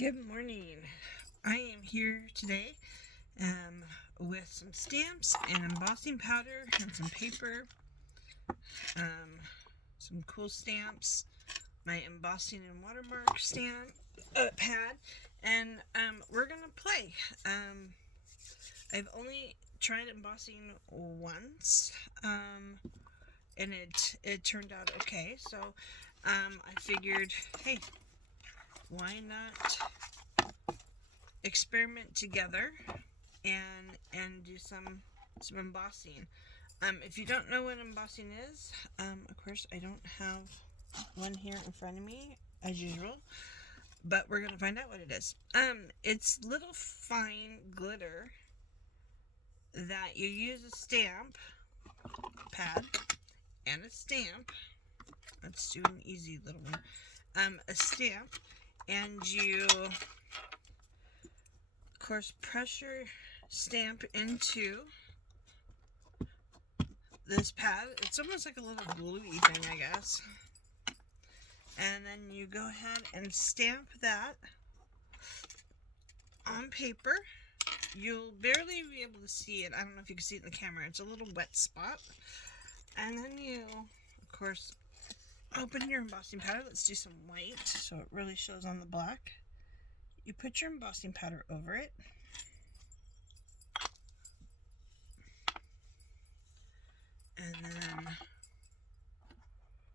Good morning. I am here today with some stamps and embossing powder and some paper, some cool stamps, my embossing and watermark pad, and we're going to play. I've only tried embossing once, and it turned out okay, so I figured, hey, why not experiment together and do some embossing. If you don't know what embossing is, of course I don't have one here in front of me as usual, but we're gonna find out what it is. It's little fine glitter that you use a stamp pad and a stamp. Let's do an easy little one. A stamp, and you of course pressure stamp into this pad. It's almost like a little gluey thing, I guess. And then you go ahead and stamp that on paper. You'll barely be able to see it. I don't know if you can see it in the camera. It's a little wet spot. And then you, of course, open your embossing powder. Let's do some white so it really shows on the black. You put your embossing powder over it. And then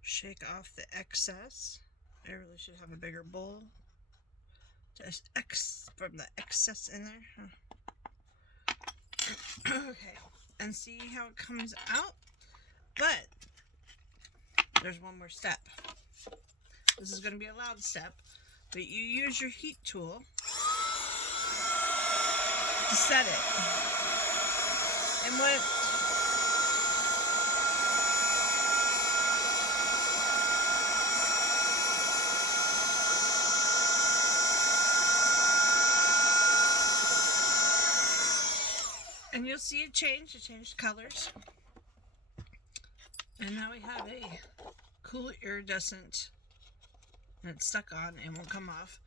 shake off the excess. I really should have a bigger bowl. Just from the excess in there. Okay, and see how it comes out. But there's one more step. This is going to be a loud step, but you use your heat tool to set it. And you'll see it change. It changed colors. And now we have a cool iridescent, and it's stuck on and won't come off,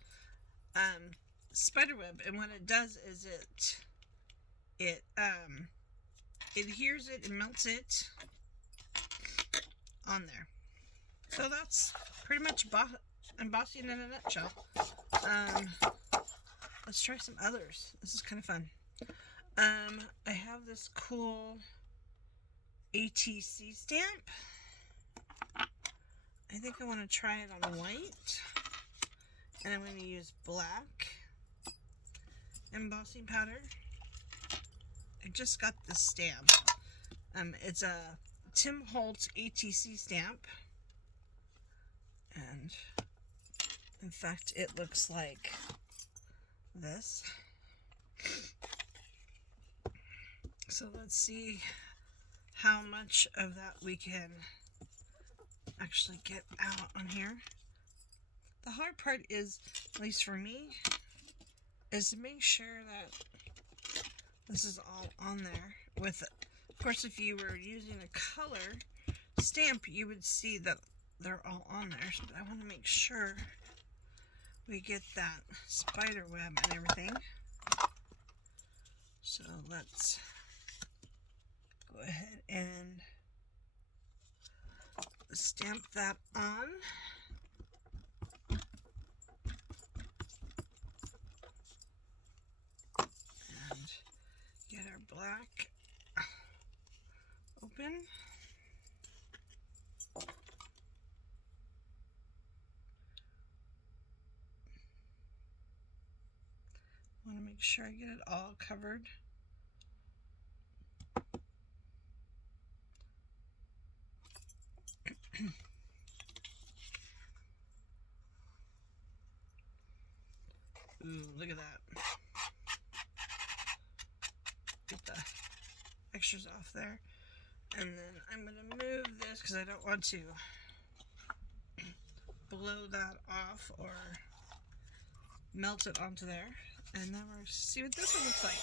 spiderweb. And what it does is it adheres it and melts it on there. So that's pretty much embossing in a nutshell. Let's try some others. This is kind of fun. I have this cool ATC stamp. I think I want to try it on white, and I'm going to use black embossing powder. I just got this stamp. It's a Holtz ATC stamp, and in fact it looks like this. So let's see how much of that we can actually get out on here. The hard part is, at least for me, is to make sure that this is all on there with it. Of course, if you were using a color stamp, you would see that they're all on there. But I want to make sure we get that spider web and everything. So let's go ahead and stamp that on. And get our black open. I want to make sure I get it all covered. Ooh, look at that. Get the extras off there. And then I'm going to move this because I don't want to blow that off or melt it onto there. And then we're going to see what this one looks like.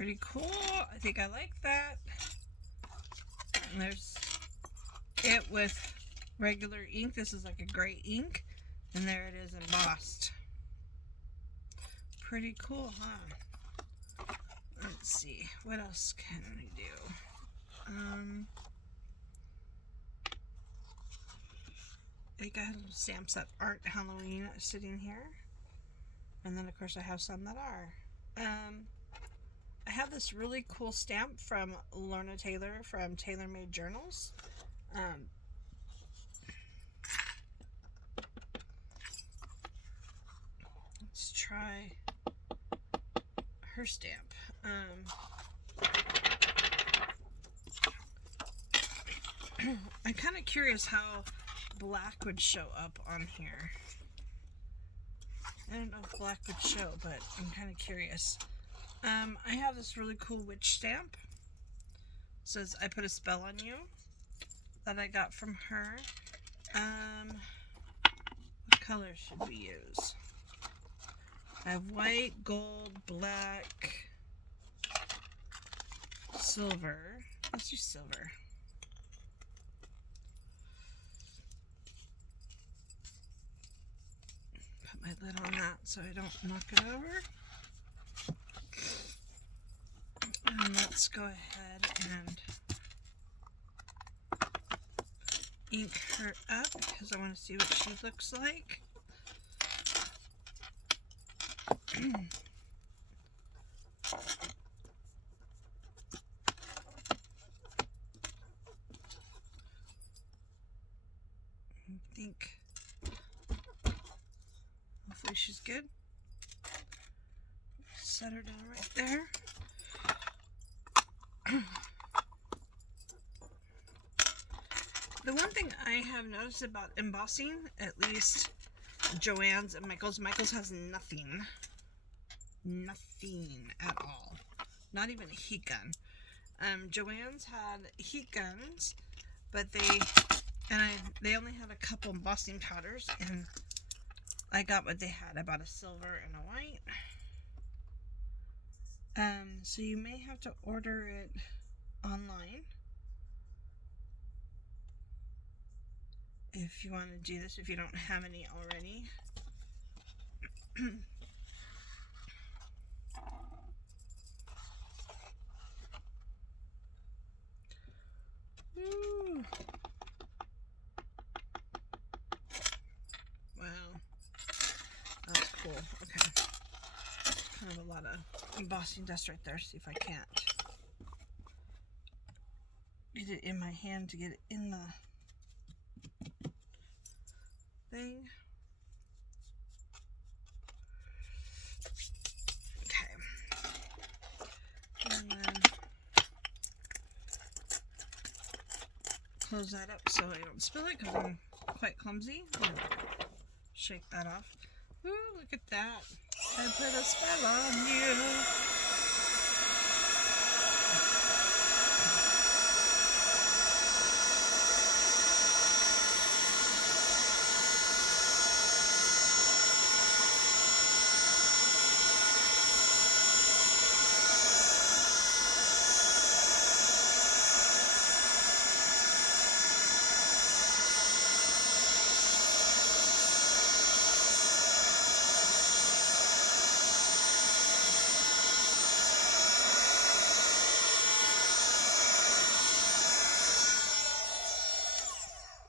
Pretty cool. I think I like that. And there's it with regular ink. This is like a gray ink. And there it is embossed. Pretty cool, huh? Let's see. What else can we do? I got stamps that aren't Halloween sitting here. And then, of course, I have some that are. I have this really cool stamp from Lorna Taylor from Taylor Made Journals. Let's try her stamp. I'm kind of curious how black would show up on here. I don't know if black would show, but I'm kind of curious. I have this really cool witch stamp. It says, I put a spell on you, that I got from her. What color should we use? I have white, gold, black, silver. Let's use silver. Put my lid on that so I don't knock it over. And let's go ahead and ink her up because I want to see what she looks like. I think hopefully she's good. Set her down right there. The one thing I have noticed about embossing, at least Joann's and Michael's has nothing at all. Not even a heat gun. Joann's had heat guns, but they only had a couple embossing powders, and I got what they had, about a silver and a white. So you may have to order it online if you want to do this, if you don't have any already. Woo. Wow, that's cool. Okay, kind of a lot of embossing dust right there. See if I can't get it in my hand to get it in the thing. Okay, and then close that up so I don't spill it because I'm quite clumsy. Shake that off. Ooh, look at that. I put a spell on you.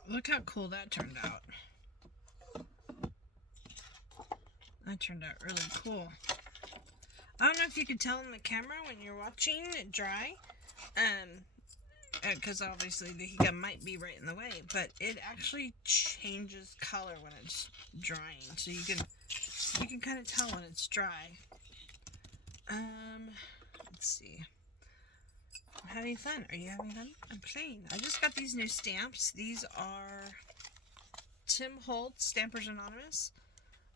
Look how cool that turned out. That turned out really cool. I don't know if you could tell in the camera when you're watching it dry, because obviously the heat gun might be right in the way, but it actually changes color when it's drying, so you can kind of tell when it's dry. Let's see. I'm having fun. Are you having fun? I'm playing. I just got these new stamps. These are Tim Holtz, Stampers Anonymous.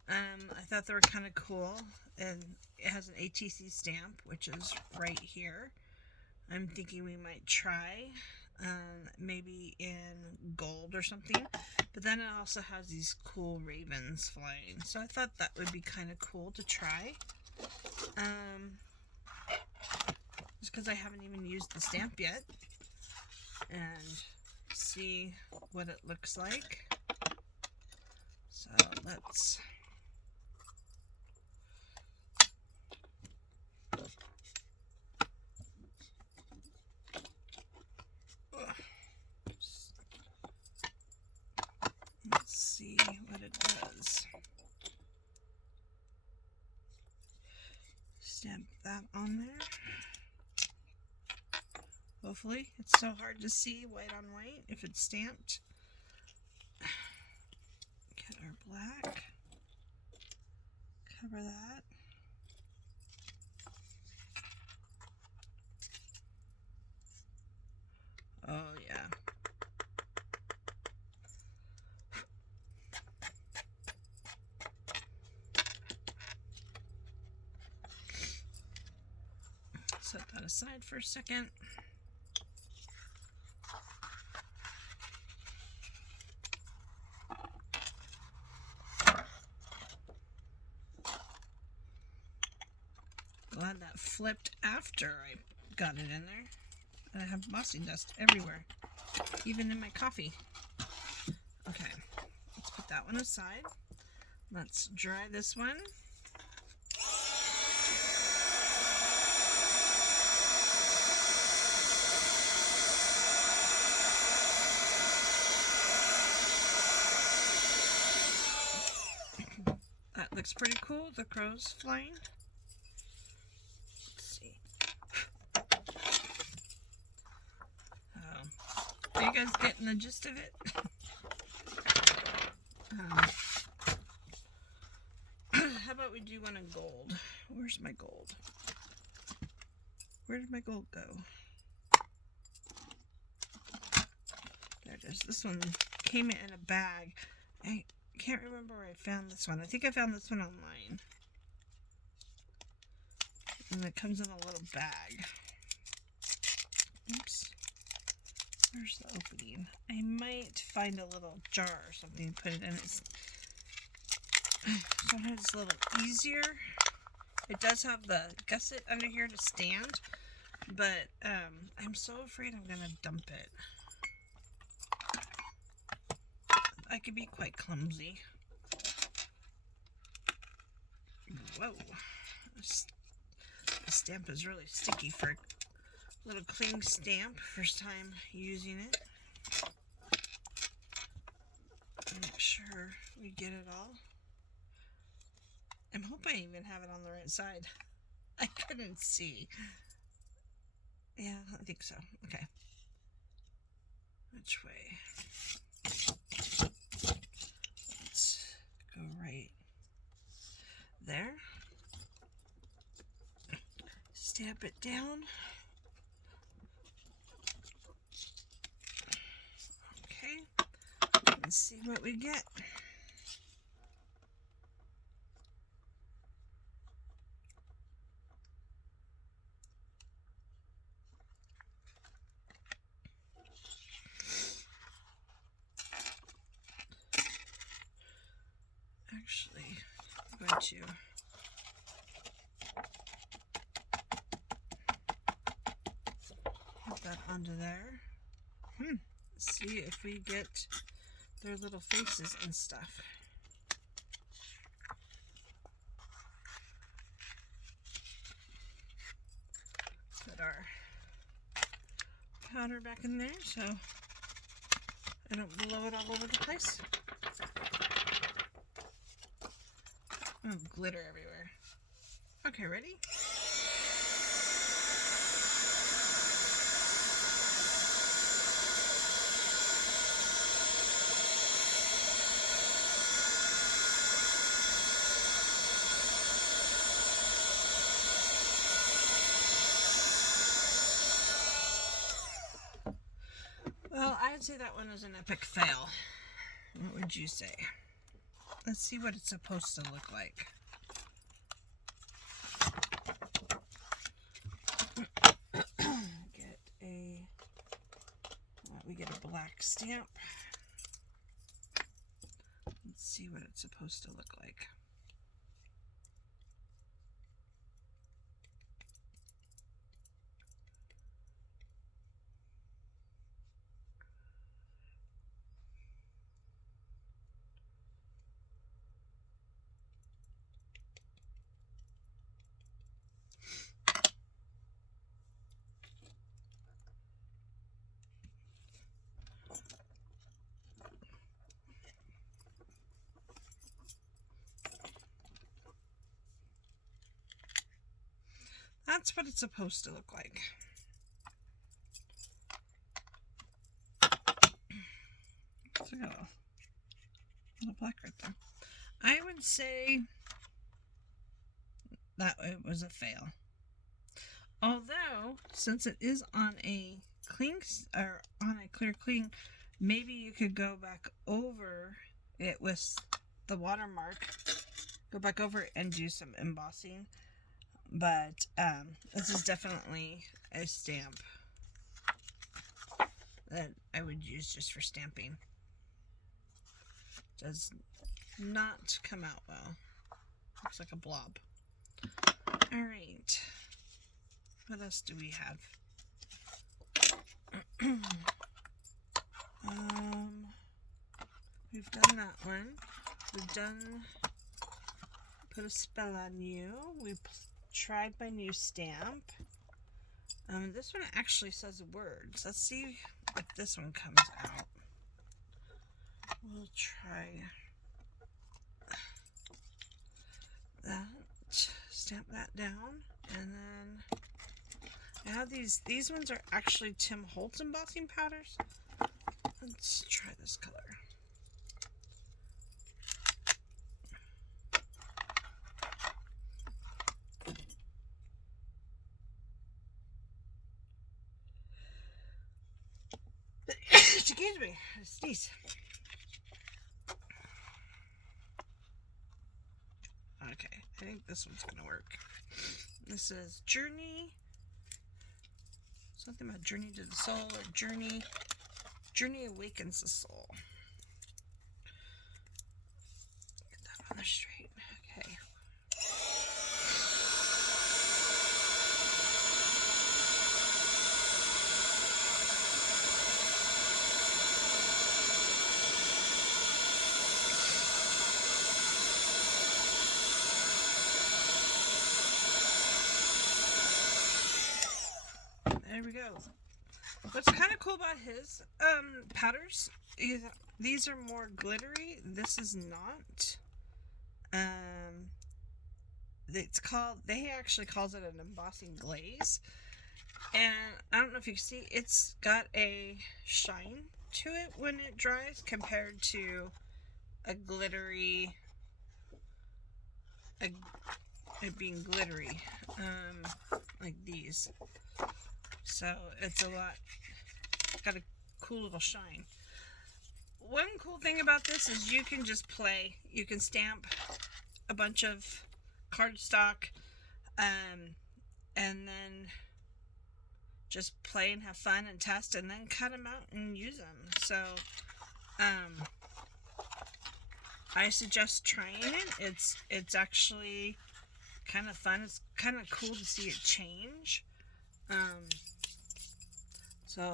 I thought they were kind of cool, and it has an ATC stamp, which is right here. I'm thinking we might try maybe in gold or something, but then it also has these cool ravens flying, so I thought that would be kind of cool to try. because I haven't even used the stamp yet, and see what it looks like. So let's see what it does. Stamp that on there. Hopefully, it's so hard to see white on white if it's stamped. Get our black. Cover that. Oh yeah. Set that aside for a second. Glad that flipped after I got it in there. I have embossing dust everywhere, even in my coffee. Okay, let's put that one aside. Let's dry this one. That looks pretty cool, the crow's flying. Let's see. Are you guys getting the gist of it? How about we do one in gold? Where's my gold? Where did my gold go? There it is. This one came in a bag. I can't remember where I found this one. I think I found this one online. And it comes in a little bag. Oops. Where's the opening? I might find a little jar or something to put it in. It's sometimes it's a little easier. It does have the gusset under here to stand, but I'm so afraid I'm gonna dump it. I could be quite clumsy. Whoa. This stamp is really sticky for a little cling stamp. First time using it. Make sure we get it all. I'm hoping I even have it on the right side. I couldn't see. Yeah, I think so. Okay. Which way? Let's go right there. Stamp it down. Okay. Let's see what we get. Actually, I'm going to put that onto there. See if we get their little faces and stuff. Put our powder back in there so I don't blow it all over the place. Oh, glitter everywhere. Okay, ready? Well, I'd say that one was an epic fail. What would you say? Let's see what it's supposed to look like. We get a black stamp. Let's see what it's supposed to look like. that's what it's supposed to look like. So I got a little black right there. I would say that it was a fail. Although, since it is on a clean or on a clear clean, maybe you could go back over it with the watermark. Go back over it and do some embossing. But this is definitely a stamp that I would use just for stamping. Does not come out well. Looks like a blob. Alright. What else do we have? We've done that one. We've done Put a Spell on You. We've tried my new stamp. This one actually says words. Let's see if this one comes out. We'll try that. Stamp that down. And then I have these ones are actually Tim Holtz embossing powders. Let's try this color. Excuse me, I sneeze. Okay, I think this one's gonna work. This is Journey. Something about Journey to the Soul or Journey Awakens the Soul. Get that on there straight. Okay. There we go. What's kind of cool about his powders is these are more glittery. This is not. They actually calls it an embossing glaze. And I don't know if you can see, it's got a shine to it when it dries compared to a glittery, it being glittery, like these. So it's got a cool little shine. One cool thing about this is you can just play. You can stamp a bunch of cardstock, and then just play and have fun and test, and then cut them out and use them. So, I suggest trying it. It's actually kind of fun. It's kind of cool to see it change. So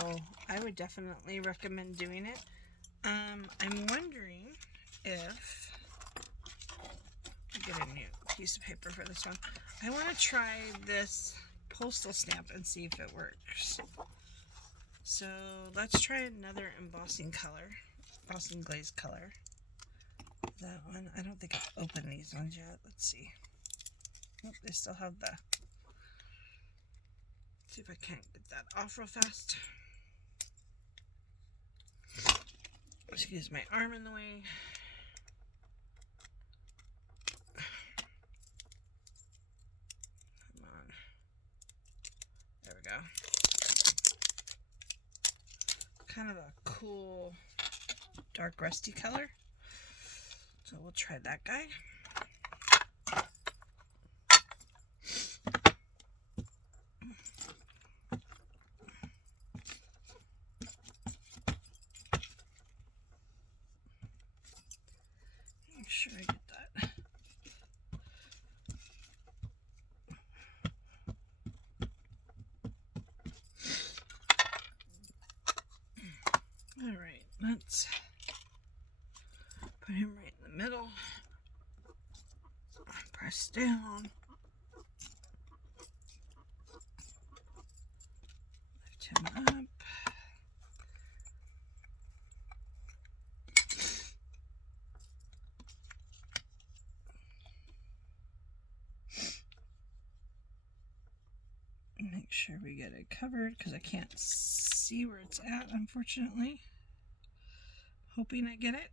I would definitely recommend doing it. I'm wondering if I get a new piece of paper for this one. I want to try this postal stamp and see if it works. So let's try another embossing glaze color. That one, I don't think I've opened these ones yet. Let's see. Oh, they still have the. See if I can't get that off real fast. Excuse my arm in the way. Come on. There we go. Kind of a cool dark rusty color. So we'll try that guy. Make sure I get that. All right, let's put him right in the middle. Press down. Lift him up. Make sure we get it covered because I can't see where it's at, unfortunately. Hoping I get it.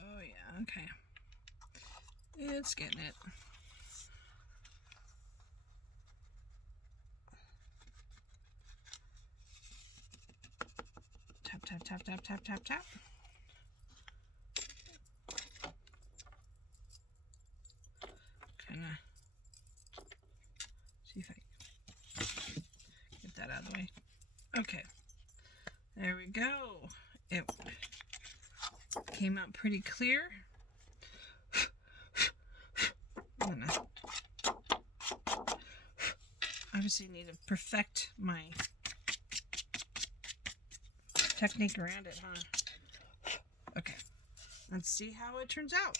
Oh yeah, okay. It's getting it. Tap, tap, tap, tap, tap, tap, tap. Kind of see if I can get that out of the way. Okay, there we go. It came out pretty clear. I'm gonna obviously need to perfect my technique around it, huh? Okay, let's see how it turns out.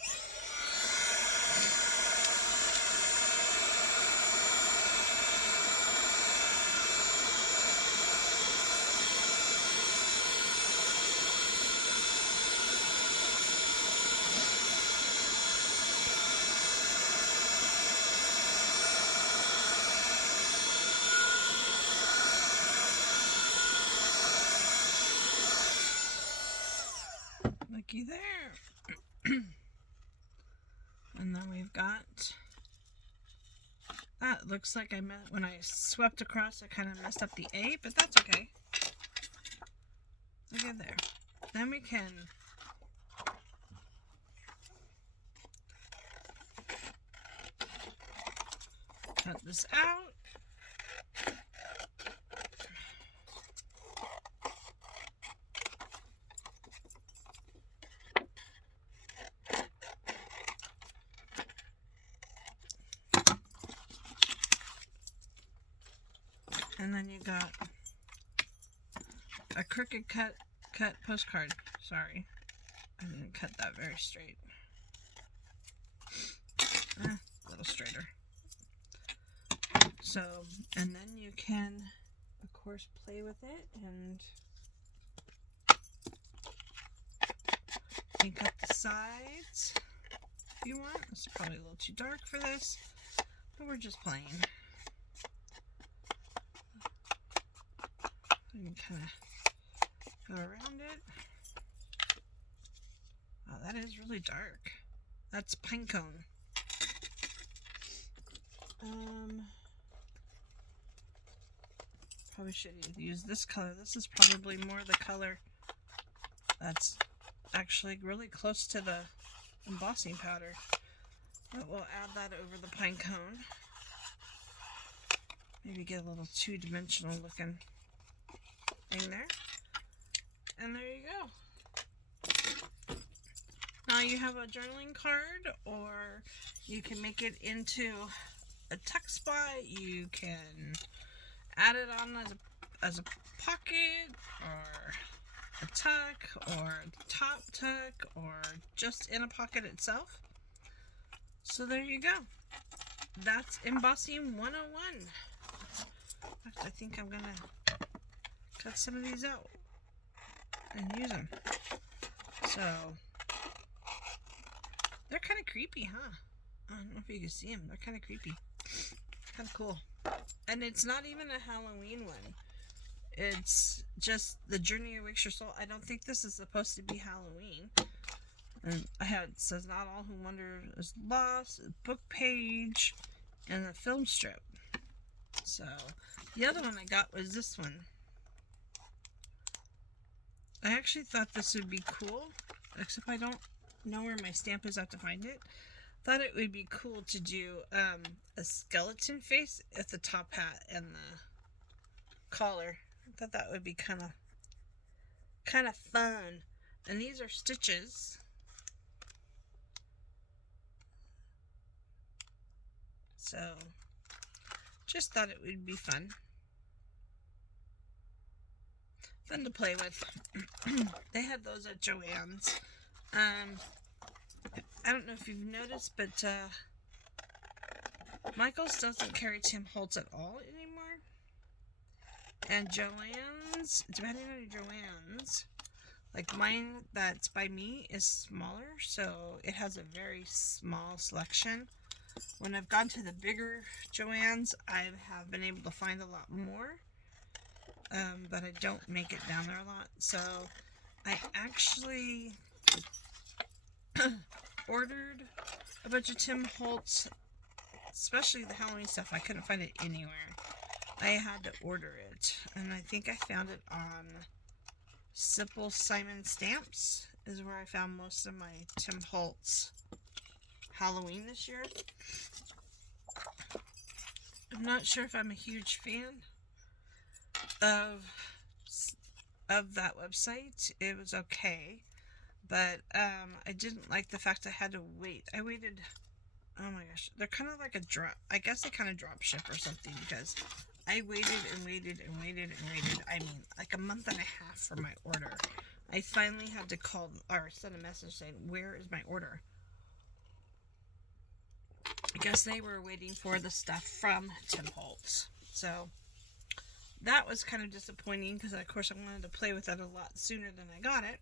Looky there. And then we've got that. Looks like when I swept across, I kind of messed up the A, but that's okay. Look at there. Then we can cut this out. And then you got a crooked cut postcard. Sorry, I didn't cut that very straight. A little straighter. So, and then you can, of course, play with it and ink up the sides if you want. It's probably a little too dark for this, but we're just playing. You can kind of go around it. Oh, that is really dark. That's pine cone. Probably should use this color. This is probably more the color that's actually really close to the embossing powder. But we'll add that over the pine cone. Maybe get a little two-dimensional looking thing there. And there you go. Now you have a journaling card, or you can make it into a tuck spot. You can add it on as a pocket, or a tuck, or top tuck, or just in a pocket itself. So there you go. That's Embossing 101. I think I'm gonna cut some of these out and use them. So they're kind of creepy, huh? I don't know if you can see them. They're kind of creepy. Kind of cool. And it's not even a Halloween one. It's just the Journey Awakes Your Soul. I don't think this is supposed to be Halloween. And it says Not All Who Wander is Lost, a book page, and a film strip. So the other one I got was this one. I actually thought this would be cool, except I don't know where my stamp is. I have to find it. Thought it would be cool to do a skeleton face at the top hat and the collar. I thought that would be kind of fun. And these are stitches. So just thought it would be fun. Fun to play with. They had those at Joann's. I don't know if you've noticed, but Michael's doesn't carry Tim Holtz at all anymore. And Joann's, depending on your Joann's, Like mine that's by me is smaller, so it has a very small selection. When I've gone to the bigger Joann's, I have been able to find a lot more, but I don't make it down there a lot. So I actually ordered a bunch of Tim Holtz, especially the Halloween stuff. I couldn't find it anywhere. I had to order it, and I think I found it on Simple Simon Stamps is where I found most of my Tim Holtz Halloween this year. I'm not sure if I'm a huge fan of that website. It was okay, but I didn't like the fact I had to wait. I waited, oh my gosh, they're kind of like a drop, I guess they kind of drop ship or something, because I waited and waited and waited and waited. I mean, like a month and a half for my order. I finally had to call or send a message saying, where is my order? I guess they were waiting for the stuff from Tim Holtz. So that was kind of disappointing because, of course, I wanted to play with it a lot sooner than I got it.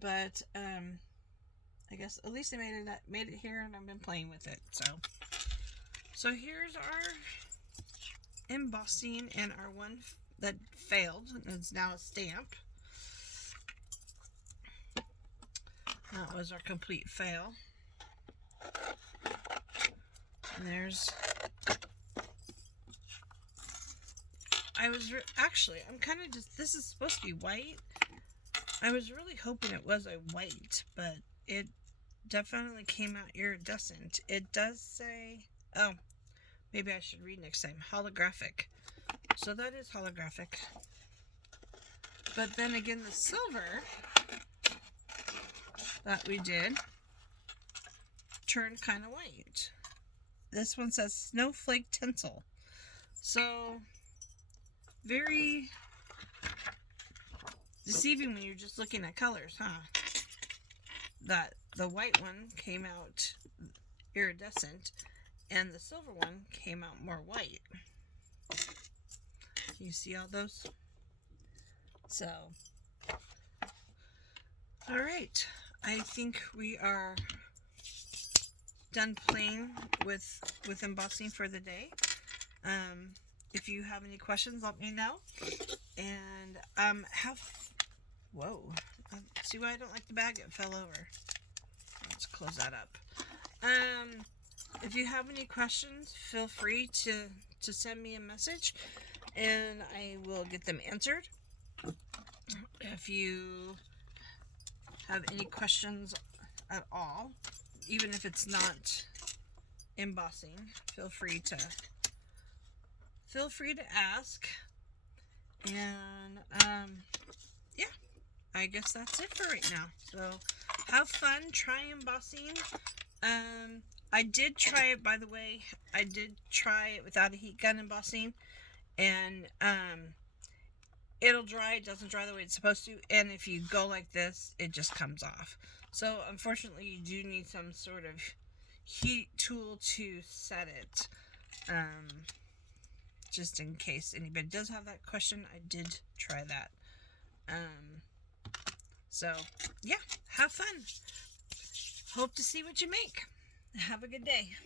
But I guess at least they made it here, and I've been playing with it. So here's our embossing and our one that failed. It's now a stamp. That was our complete fail. And there's, actually, I'm kind of just, this is supposed to be white. I was really hoping it was a white, but it definitely came out iridescent. It does say, oh, maybe I should read next time, holographic. So that is holographic. But then again, the silver that we did turned kind of white. This one says snowflake tinsel. So very deceiving when you're just looking at colors, huh? That the white one came out iridescent and the silver one came out more white. Can you see all those? So, all right. I think we are done playing with embossing for the day. If you have any questions, let me know. And whoa. See why I don't like the bag? It fell over. Let's close that up. If you have any questions, feel free to send me a message and I will get them answered. If you have any questions at all, even if it's not embossing, feel free to ask. And yeah, I guess that's it for right now. So have fun, try embossing. I did try it, by the way. I did try it without a heat gun embossing, and it'll dry. It doesn't dry the way it's supposed to, and if you go like this, it just comes off. So unfortunately, you do need some sort of heat tool to set it. Just in case anybody does have that question, I did try that. So yeah, have fun. Hope to see what you make. Have a good day.